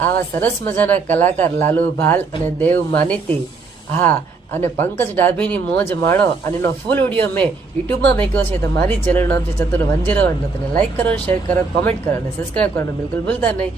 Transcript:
આવા સરસ મજાના કલાકાર લાલુ ભાલ અને દેવ માનીતી, હા, અને પંકજ ડાભીની મોજ માણો. અને એનો ફૂલ વિડીયો મેં યુટ્યુબમાં મૂક્યો છે. તો મારી ચેનલ નામ છે ચતુર 101. તેને લાઈક કરો, શેર કરો, કોમેન્ટ કરો અને સબસ્ક્રાઈબ કરવાનું બિલકુલ ભૂલતા નહીં.